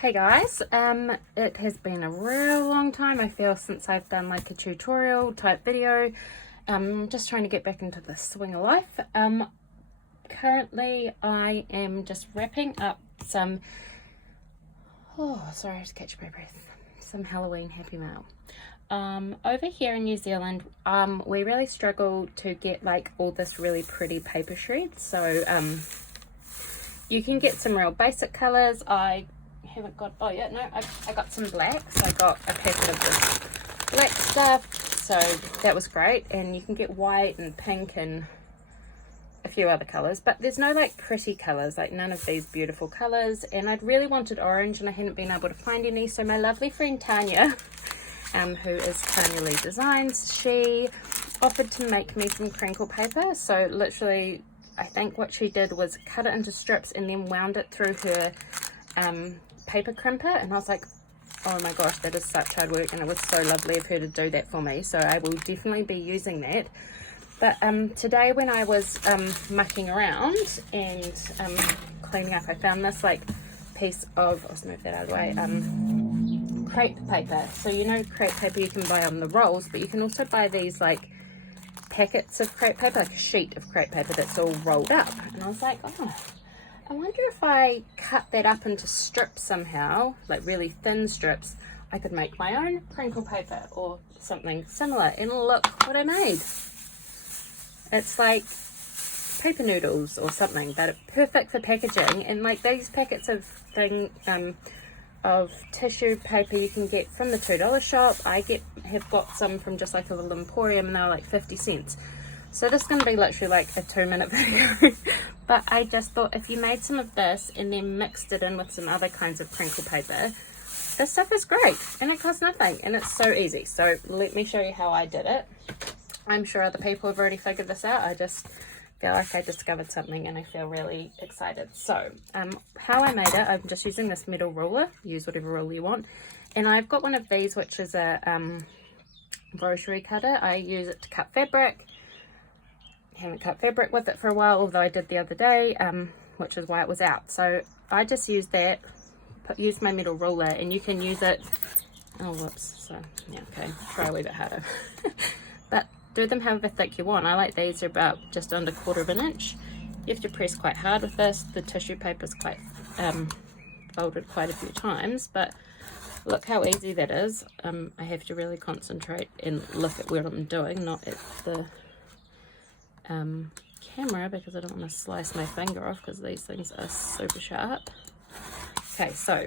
Hey guys, it has been a real long time I feel since I've done like a tutorial type video. Just trying to get back into the swing of life. Currently I am just wrapping up some, sorry I just catch my breath, some Halloween happy mail. Over here in New Zealand, we really struggle to get like all this really pretty paper shreds. So you can get some real basic colors. I got some black, so I got a packet of this black stuff, so that was great. And you can get white and pink and a few other colors, but there's no like pretty colors, like none of these beautiful colors. And I'd really wanted orange and I hadn't been able to find any, so my lovely friend Tanya, who is Tanya Lee Designs, she offered to make me some crinkle paper. So literally I think what she did was cut it into strips and then wound it through her paper crimper, and I was like, oh my gosh, that is such hard work, and it was so lovely of her to do that for me, so I will definitely be using that. But today when I was mucking around and cleaning up, I found this like piece of, let's move that out of the way, crepe paper. So you know crepe paper you can buy on the rolls, but you can also buy these like packets of crepe paper, like a sheet of crepe paper that's all rolled up. And I was like, oh, I wonder if I cut that up into strips somehow, like really thin strips, I could make my own crinkle paper or something similar. And look what I made. It's like paper noodles or something, but it's perfect for packaging. And like these packets of tissue paper you can get from the $2 shop. I have got some from just like a little emporium, and they're like 50 cents. So this is going to be literally like a 2-minute video, but I just thought if you made some of this and then mixed it in with some other kinds of crinkle paper, this stuff is great and it costs nothing and it's so easy. So let me show you how I did it. I'm sure other people have already figured this out. I just feel like I discovered something and I feel really excited. So how I made it, I'm just using this metal ruler. Use whatever ruler you want. And I've got one of these, which is a rotary cutter. I use it to cut fabric. Haven't cut fabric with it for a while, although I did the other day, which is why it was out. So I just used that, use my metal ruler, and you can use it, oh whoops, so yeah, okay, try a wee bit harder. But do them however thick you want. I like these, they're about just under 1/4 inch. You have to press quite hard with this. The tissue paper is quite folded quite a few times, but look how easy that is. I have to really concentrate and look at what I'm doing, not at the camera, because I don't want to slice my finger off because these things are super sharp. Okay, so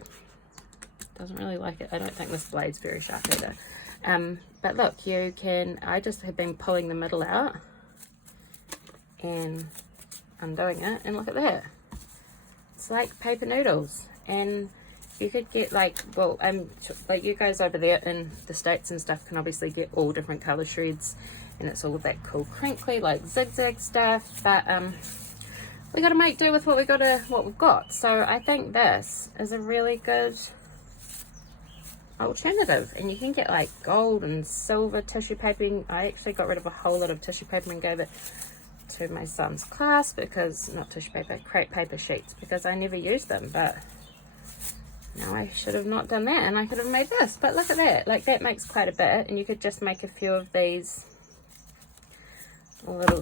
doesn't really like it. I don't think this blade's very sharp either. But look, you can, I just have been pulling the middle out and undoing it, and look at that. It's like paper noodles. And you could get like, well, like you guys over there in the States and stuff can obviously get all different color shreds, and it's all that cool crinkly like zigzag stuff, but we got to make do with what we've got. So I think this is a really good alternative, and you can get like gold and silver tissue paper. I actually got rid of a whole lot of tissue paper and gave it to my son's class, because not tissue paper, crepe paper sheets, because I never used them. But now I should have not done that, and I could have made this. But look at that, like that makes quite a bit, and you could just make a few of these little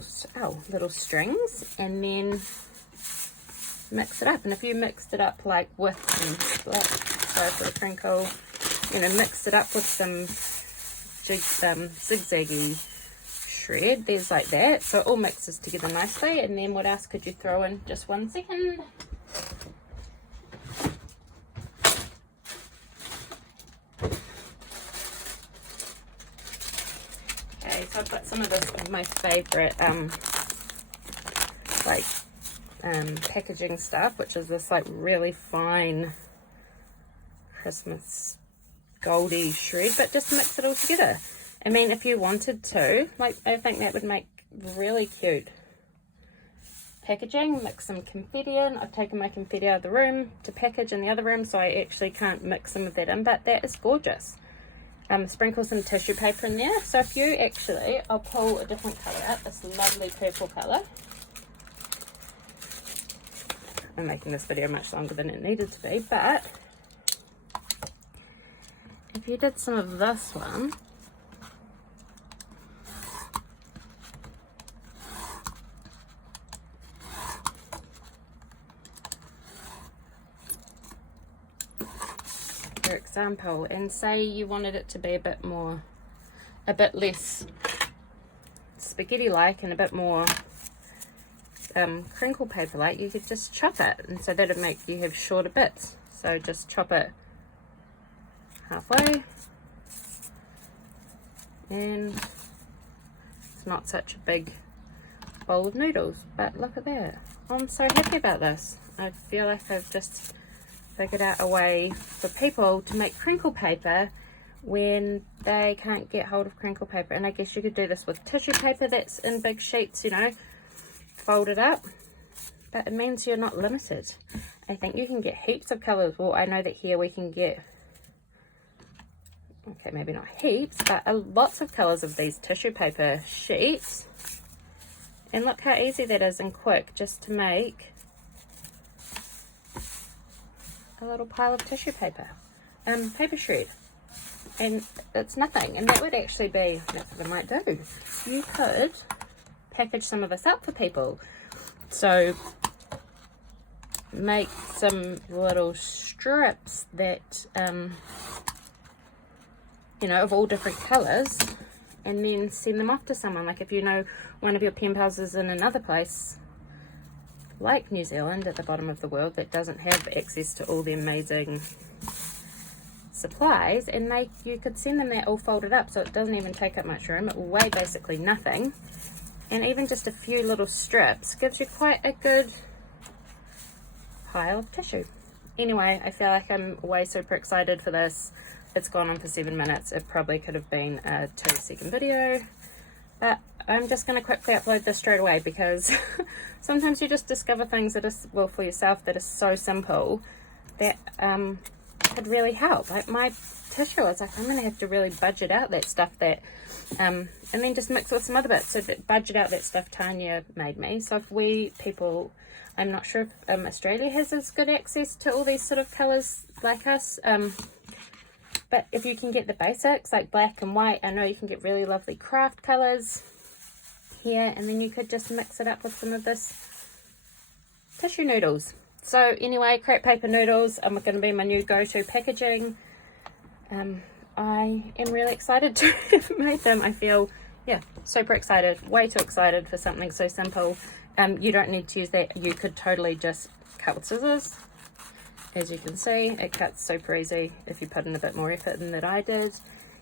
strings and then mix it up. And if you mixed it up like with some black, sorry for the crinkle, you know, mixed it up with some zigzaggy shred, there's like that, so it all mixes together nicely. And then what else could you throw in? Just 1 second. So I've got some of this, my favorite packaging stuff, which is this like really fine Christmas goldy shred, but just mix it all together. I mean, if you wanted to, like, I think that would make really cute packaging. Mix some confetti in. I've taken my confetti out of the room to package in the other room, so I actually can't mix some of that in, but that is gorgeous. Sprinkle some tissue paper in there. So if you actually, I'll pull a different colour out, this lovely purple colour. I'm making this video much longer than it needed to be, but you did some of this one, for example, and say you wanted it to be a bit less spaghetti-like and a bit more crinkle paper like, you could just chop it, and so that'd make you have shorter bits. So just chop it halfway, and it's not such a big bowl of noodles. But look at that, I'm so happy about this. I feel like I've just figured out a way for people to make crinkle paper when they can't get hold of crinkle paper. And I guess you could do this with tissue paper that's in big sheets, you know, fold it up, but it means you're not limited. I think you can get heaps of colors. Well, I know that here we can get, okay, maybe not heaps, but lots of colors of these tissue paper sheets. And look how easy that is and quick, just to make a little pile of tissue paper, paper shred. And it's nothing, and that would actually be, that's what I might do. You could package some of this up for people. So make some little strips that, you know, of all different colors, and then send them off to someone. Like if you know one of your pen pals is in another place, like New Zealand at the bottom of the world, that doesn't have access to all the amazing supplies, and you could send them that all folded up, so it doesn't even take up much room. It will weigh basically nothing, and even just a few little strips gives you quite a good pile of tissue. Anyway, I feel like I'm way super excited for this. It's gone on for 7 minutes. It probably could have been a 2-second video, but I'm just going to quickly upload this straight away, because sometimes you just discover things that is, well, for yourself, that is so simple that could really help. Like my tissue, it's like I'm going to have to really budget out that stuff that and then just mix with some other bits. So that budget out that stuff Tanya made me. So if we people, I'm not sure if Australia has as good access to all these sort of colours like us, but if you can get the basics like black and white, I know you can get really lovely craft colours here, and then you could just mix it up with some of this tissue noodles. So anyway, crepe paper noodles are going to be my new go-to packaging. I am really excited to have made them. I feel, yeah, super excited, way too excited for something so simple. You don't need to use that. You could totally just cut with scissors. As you can see, it cuts super easy. If you put in a bit more effort than that I did,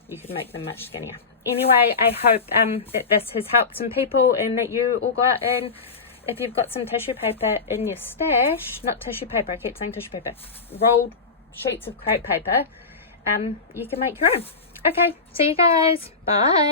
you could make them much skinnier. Anyway, I hope that this has helped some people, and that you all go out, and if you've got some tissue paper in your stash, not tissue paper, I keep saying tissue paper, rolled sheets of crepe paper, you can make your own. Okay, see you guys. Bye.